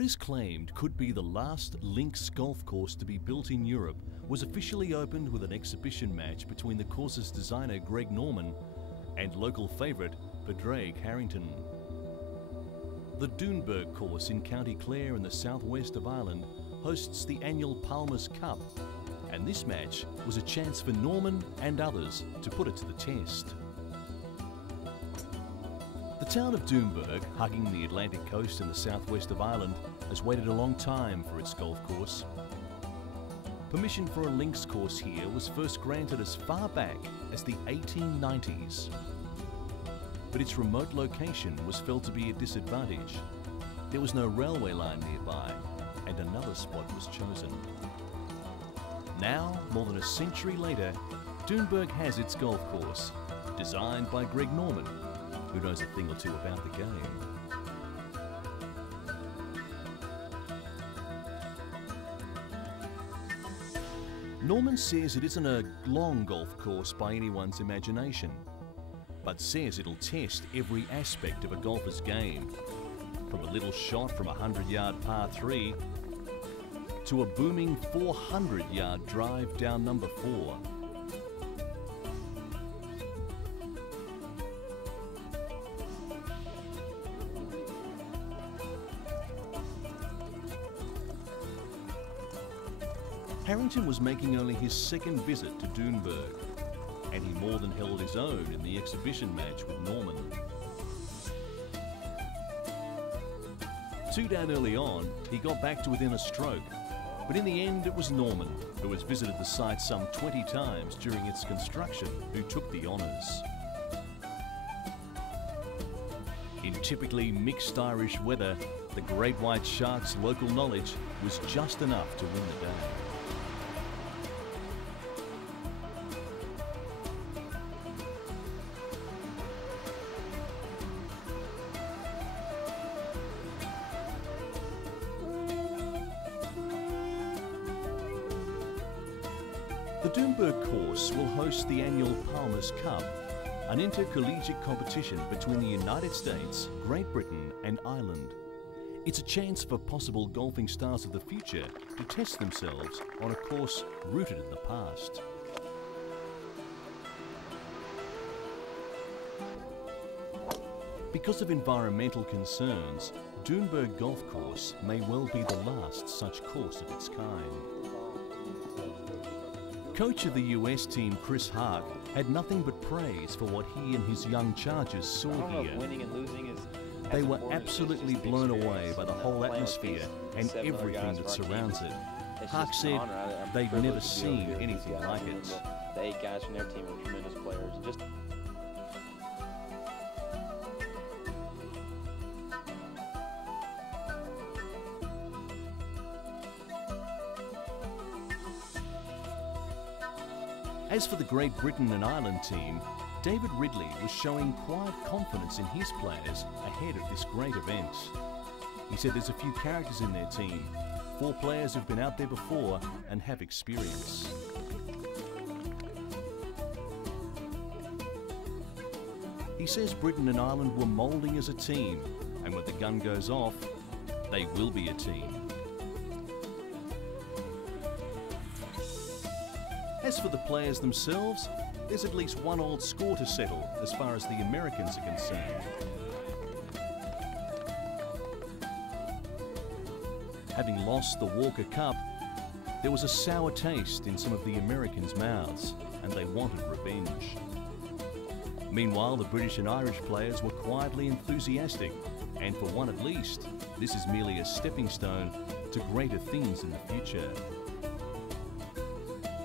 What is claimed could be the last links golf course to be built in Europe was officially opened with an exhibition match between the course's designer Greg Norman and local favourite Padraig Harrington. The Doonberg course in County Clare in the southwest of Ireland hosts the annual Palmer's Cup, and this match was a chance for Norman and others to put it to the test. The town of Doonberg, hugging the Atlantic coast in the southwest of Ireland, has waited a long time for its golf course. Permission for a links course here was first granted as far back as the 1890s. But its remote location was felt to be a disadvantage. There was no railway line nearby, and another spot was chosen. Now, more than a century later, Doonberg has its golf course, designed by Greg Norman, who knows a thing or two about the game. Norman says it isn't a long golf course by anyone's imagination, but says it'll test every aspect of a golfer's game, from a little shot from a 100-yard par 3 to a booming 400-yard drive down number 4. Harrington was making only his second visit to Doonberg, and he more than held his own in the exhibition match with Norman. 2 down early on, he got back to within a stroke, but in the end it was Norman, who has visited the site some 20 times during its construction, who took the honours. In typically mixed Irish weather, the Great White Shark's local knowledge was just enough to win the day. The Doonberg course will host the annual Palmer's Cup, an intercollegiate competition between the United States, Great Britain and Ireland. It's a chance for possible golfing stars of the future to test themselves on a course rooted in the past. Because of environmental concerns, Doonberg Golf Course may well be the last such course of its kind. Coach of the US team Chris Hark had nothing but praise for what he and his young charges saw here. They were absolutely blown away by the whole atmosphere and everything that surrounds it. Hark said they've never seen anything like it. The 8 guys from their team are tremendous players. As for the Great Britain and Ireland team, David Ridley was showing quiet confidence in his players ahead of this great event. He said there's a few characters in their team, 4 players who've been out there before and have experience. He says Britain and Ireland were moulding as a team, and when the gun goes off, they will be a team. As for the players themselves, there's at least one old score to settle as far as the Americans are concerned. Having lost the Walker Cup, there was a sour taste in some of the Americans' mouths, and they wanted revenge. Meanwhile, the British and Irish players were quietly enthusiastic, and for one at least, this is merely a stepping stone to greater things in the future.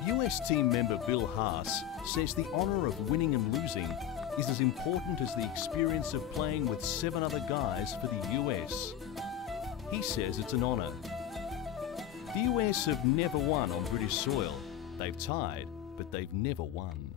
US team member Bill Haas says the honour of winning and losing is as important as the experience of playing with 7 other guys for the US. He says it's an honour. The US have never won on British soil. They've tied, but they've never won.